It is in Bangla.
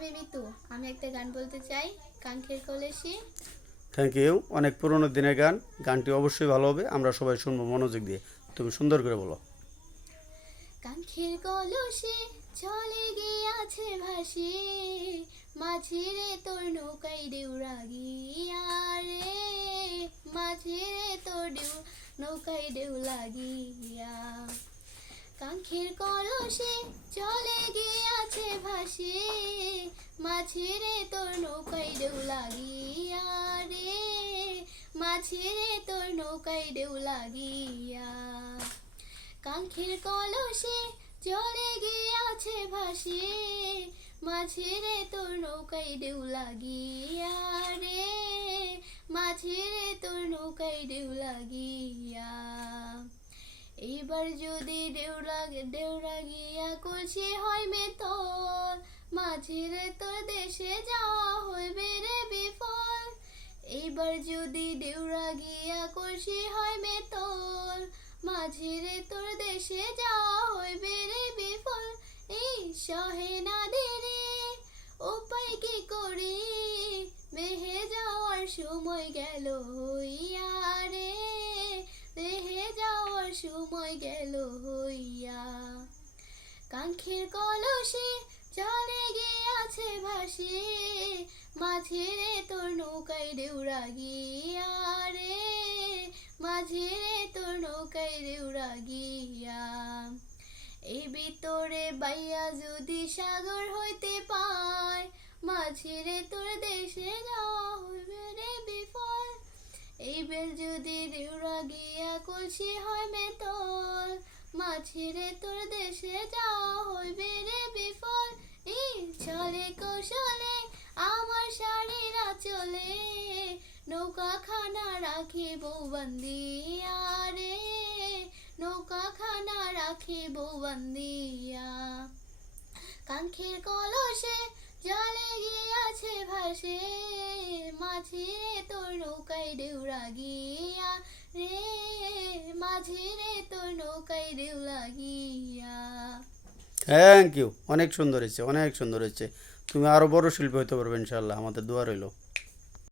আমি মিতু। আমি একটা গান বলতে চাই, কাঙ্ক্ষের কলসি। Thank you. অনেক পুরনো দিনের গান, গানটি অবশ্যই ভালো হবে, আমরা সবাই শুনবো মনোযোগ দিয়ে। তুমি সুন্দর করে বলো। কাঙ্ক্ষের কলসি চলে গিয়াছে ভাসি, মাঝে রে তোর নৌকায় দেউরা গিয়া রে, মাঝে রে তোর নৌকায় দেউ লাগিয়া। কাঙ্ক্ষের কলসি চলে গিয়াছে ভাসি, মাঝে রে তোর নৌকায় দেউ লাগিয়া রে, মাঝে রে তোর নৌকায় দেউ লাগিয়া। কাঙ্ক্ষের কলসি চলে গিয়াছে ভাসি, মাঝে রে তোর নৌকায় দেউ লাগিয়া রে, মাঝে রে তোর নৌকায় দেউ লাগিয়া। এইবার যদি দেউরা গিয়া কলসি হয় মেতল, মাঝে রে তোর দেশে যাওয়া হইবে রে বিফল। এইবার যদি দেউরা গিয়া কলসি হয় মেতল, মাঝে রে তোর দেশে যাওয়া হইবে রে বিফল। এই সহে না দেরে উপায় কি করি, বেহে যাওয়ার সময় গেল হইয়া রে, বেহে যাওয়ার সময় গেল হইয়া। কাঙ্ক্ষের কলসি চলে গিয়াছে ভাসি, মাঝে রে তোর নৌকায় দেউরা গিয়া রে, মাঝে রে তোর নৌকায় দেউরা গিয়া। এই ভিতরে বাইয়া যদি সাগর হইতে পায়, মাঝে রে তোর দেশে যাওয়া হইবে রে বিফল। এইবার যদি দেউরা গিয়া কলসি হয় মেতল, মাঝে রে তোর দেশে যাওয়া হইবে রে বিফল। এই চলে কৌশলে আমার শাড়ির আঁচলে, নৌকা খানা রাখিব বান্দিয়া রে, নৌকা খানা রাখিব বান্দিয়া। কাঙ্ক্ষের কলসে জলে গিয়াছে ভাসে, মাঝে রে তোর নৌকায় দেউরা গিয়া রে, মাঝে রে তোর নৌকায় দেউ লাগিয়া। Thank you. অনেক সুন্দর হয়েছে, অনেক সুন্দর হয়েছে। তুমি আরও বড় শিল্পী হতে পারবে ইনশাল্লাহ, আমাদের দোয়া রইল।